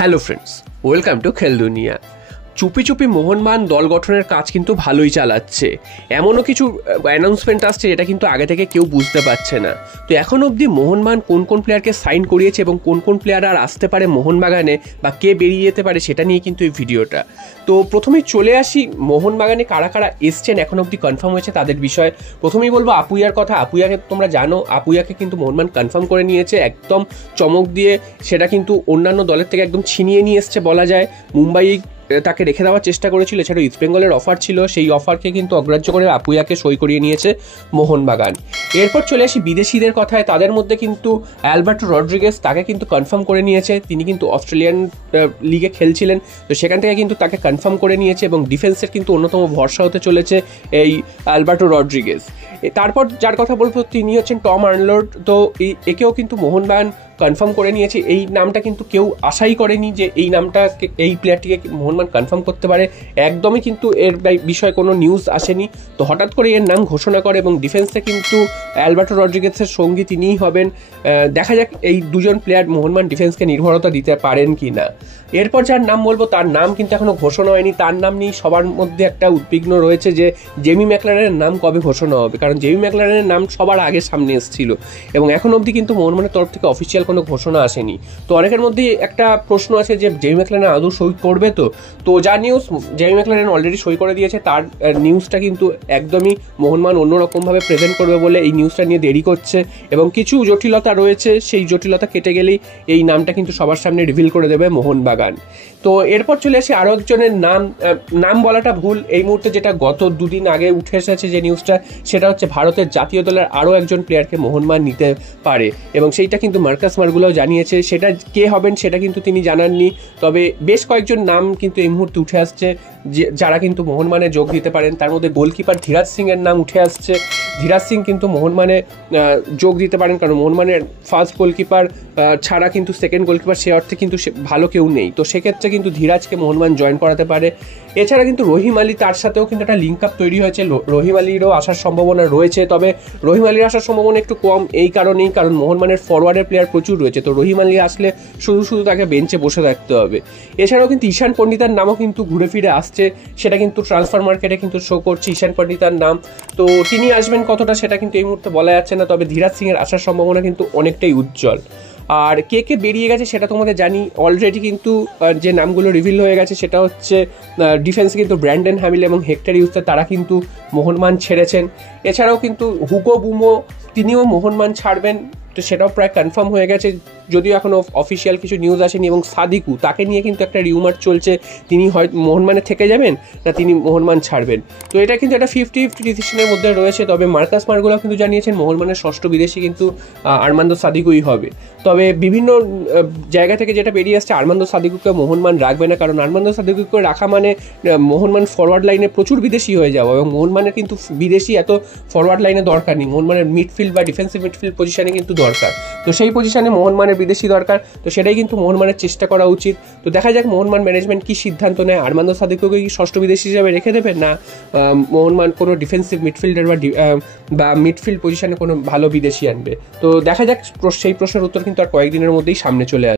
Hello friends, welcome to খেল দুনিয়া। চুপি চুপি মোহনবাগান দল গঠনের কাজ কিন্তু ভালোই চালাচ্ছে। এমনও কিছু অ্যানাউন্সমেন্ট আসছে যেটা কিন্তু আগে থেকে কেউ বুঝতে পারছে না। তো এখন অবধি মোহনবাগান কোন কোন প্লেয়ারকে সাইন করিয়েছে এবং কোন কোন প্লেয়ার আর আসতে পারে মোহনবাগানে বা কে বেরিয়ে যেতে পারে সেটা নিয়ে কিন্তু এই ভিডিওটা। তো প্রথমেই চলে আসি মোহনবাগানে কারা কারা এসছেন এখন অবধি কনফার্ম হয়েছে তাদের বিষয়ে। প্রথমেই বলবো আপুইয়ার কথা। আপুইয়াকে তোমরা জানো, আপুইয়াকে কিন্তু মোহনবাগান কনফার্ম করে নিয়েছে একদম চমক দিয়ে। সেটা কিন্তু অন্যান্য দলের থেকে একদম ছিনিয়ে নিয়ে এসছে বলা যায়। মুম্বাই তাকে রেখে দেওয়ার চেষ্টা করেছিল, এছাড়াও ইস্ট বেঙ্গলের অফার ছিল, সেই অফারকে কিন্তু অগ্রাহ্য করে আপুইয়াকে সই করিয়ে নিয়েছে মোহনবাগান। এরপর চলে আসি বিদেশিদের কথায়। তাদের মধ্যে কিন্তু অ্যালবার্টো রড্রিগেজ, তাকে কিন্তু কনফার্ম করে নিয়েছে। তিনি কিন্তু অস্ট্রেলিয়ান লিগে খেলছিলেন, তো সেখান থেকে কিন্তু তাকে কনফার্ম করে নিয়েছে এবং ডিফেন্সের কিন্তু অন্যতম ভরসা হতে চলেছে এই অ্যালবার্টো রড্রিগেজ। তারপর যার কথা বলবো তিনি হচ্ছেন টম আর্নল্ড। তো একেও কিন্তু মোহনবাগান কনফার্ম করে নিয়েছে। এই নামটা কিন্তু কেউ আশাই করেনি যে এই নামটা, এই প্লেয়ারটিকে মোহনবাগান কনফার্ম করতে পারে। একদমই কিন্তু এর বিষয়ে কোনো নিউজ আসেনি, তো হঠাৎ করে এর নাম ঘোষণা করে এবং ডিফেন্সে কিন্তু অ্যালবার্টো রড্রিগেজের সঙ্গী তিনিই হবেন। দেখা যাক এই দুজন প্লেয়ার মোহনবাগান ডিফেন্সকে নির্ভরতা দিতে পারেন কি না। এরপর যার নাম বলবো তার নাম কিন্তু এখনো ঘোষণা হয়নি। তার নাম নিয়ে সবার মধ্যে একটা উদ্বিগ্ন রয়েছে যে জেমি ম্যাকলারেনের নাম কবে ঘোষণা হবে, কারণ জেমি ম্যাকলারেনের নাম সবার আগে সামনে এসেছিল এবং এখন অবধি কিন্তু মোহনবাগানের তরফ থেকে অফিসিয়াল কোনো ঘোষণা আসেনি। তো অনেকের মধ্যে একটা প্রশ্ন আছে যে জেমি ম্যাকলারেন আদৌ সই করবে। তো যা নিউজ, জেমি ম্যাকলারেন অলরেডি সই করে দিয়েছে। তার নিউজটা কিন্তু একদমই মোহনবাগান অন্যরকমভাবে প্রেজেন্ট করবে বলে এই নিউজটা নিয়ে দেরি করছে এবং কিছু জটিলতা রয়েছে, সেই জটিলতা কেটে গেলেই এই নামটা কিন্তু সবার সামনে রিভিল করে দেবে মোহনবাগান। তো এরপর চলে আসি আরও একজনের নাম বলাটা ভুল এই মুহূর্তে, যেটা গত দুদিন আগে উঠে এসেছে যে নিউজটা, সেটা হচ্ছে ভারতের জাতীয় দলের আরও একজন প্লেয়ারকে মোহনবাগান নিতে পারে এবং সেইটা কিন্তু মার্কাস মার্গুলাও জানিয়েছে। সেটা কে হবেন সেটা কিন্তু তিনি জানাননি, তবে বেশ কয়েকজন নাম কিন্তু এই মুহূর্তে উঠে আসছে যারা কিন্তু মোহনবাগানে যোগ দিতে পারেন। তার মধ্যে গোলকিপার ধীরাজ সিং এর নাম উঠে আসছে। ধীরাজ সিং কিন্তু মোহনবাগানে যোগ দিতে পারেন, কারণ মোহনবাগানের ফার্স্ট গোলকিপার ছাড়া কিন্তু সেকেন্ড গোলকিপার সে অর্থে কিন্তু ভালো কেউ নেই। তো সেক্ষেত্রে কিন্তু ধীরাজকে মোহনবাগান জয়েন করাতে পারে। এছাড়া কিন্তু রহিম আলী, তার সাথেও কিন্তু একটা লিঙ্ক আপ তৈরি হয়েছে। রহিম আলীরও আসার সম্ভাবনা রয়েছে, তবে রহিম আলীর আসার সম্ভাবনা একটু কম এই কারণেই, কারণ মোহনবাগানের ফরওয়ার্ডের প্লেয়ার প্রচুর রয়েছে। তো রহিম আলী আসলে শুধু তাকে বেঞ্চে বসে থাকতে হবে। এছাড়াও কিন্তু ঈশান পণ্ডিতার নামও কিন্তু ঘুরে ফিরে আসছে, সেটা কিন্তু ট্রান্সফার মার্কেটে কিন্তু শো করছে ঈশান পণ্ডিতার নাম। তো তিনি আসবেন কতটা সেটা কিন্তু এই মুহূর্তে বলা যাচ্ছে না, তবে ধীরাজ সিং এর আসার সম্ভাবনা কিন্তু অনেকটাই উজ্জ্বল। আর কে বেরিয়ে গেছে সেটা তোমাদের জানি অলরেডি, কিন্তু যে নামগুলো রিভিল হয়ে গেছে সেটা হচ্ছে ডিফেন্সে কিন্তু ব্র্যান্ডন হ্যামিল এবং হেক্টর ইউস্টার, তারা কিন্তু মোহনবাগান ছেড়েছেন। এছাড়াও কিন্তু হুগো বুমো, তিনিও মোহনবাগান ছাড়বেন, তো সেটাও প্রায় কনফার্ম হয়ে গেছে, যদিও এখনও অফিসিয়াল কিছু নিউজ আসেনি। এবং সাদিকু, তাকে নিয়ে কিন্তু একটা রিউমার চলছে, তিনি হয়তো মোহনবাগানে থেকে যাবেন না তিনি মোহনবাগান ছাড়বেন। তো এটা কিন্তু একটা 50-50 ডিসিশনের মধ্যে রয়েছে। তবে মার্কাস মার্গুলাও কিন্তু জানিয়েছেন মোহনবাগানের ষষ্ঠ বিদেশি কিন্তু আর্মান্দো সাদিকুই হবে। তবে বিভিন্ন জায়গা থেকে যেটা বেরিয়ে আসছে আর্মান্দো সাদিকুকে মোহনবাগান রাখবে না, কারণ আর্মান্দো সাদিকুকে রাখা মানে মোহনবাগান ফরওয়ার্ড লাইনে প্রচুর বিদেশি হয়ে যাওয়া, এবং মোহনবাগানের কিন্তু বিদেশি এত ফরওয়ার্ড লাইনে দরকার নেই। মোহনবাগানের মিডফিল্ড বা ডিফেন্সিভ মিডফিল্ড পজিশনে কিন্তু দরকার, তো সেই পজিশনে মোহনবাগানের বিদেশি দরকার। তো সেটাই কিন্তু মোহনবাগানের চেষ্টা করা উচিত। তো দেখা যাক মোহনবাগান ম্যানেজমেন্ট কি সিদ্ধান্ত নেয়। আর্মান্দো সাদিকুকে কি ষষ্ঠ বিদেশি হিসেবে রেখে দেবে, না মোহনবাগান কোনো ডিফেন্সিভ মিডফিল্ডার বা মিডফিল্ড পজিশনে কোনো ভালো বিদেশি আনবে। তো দেখা যাক, সেই প্রশ্নের উত্তর কিন্তু আর কয়েকদিনের মধ্যেই সামনে চলে আসবে।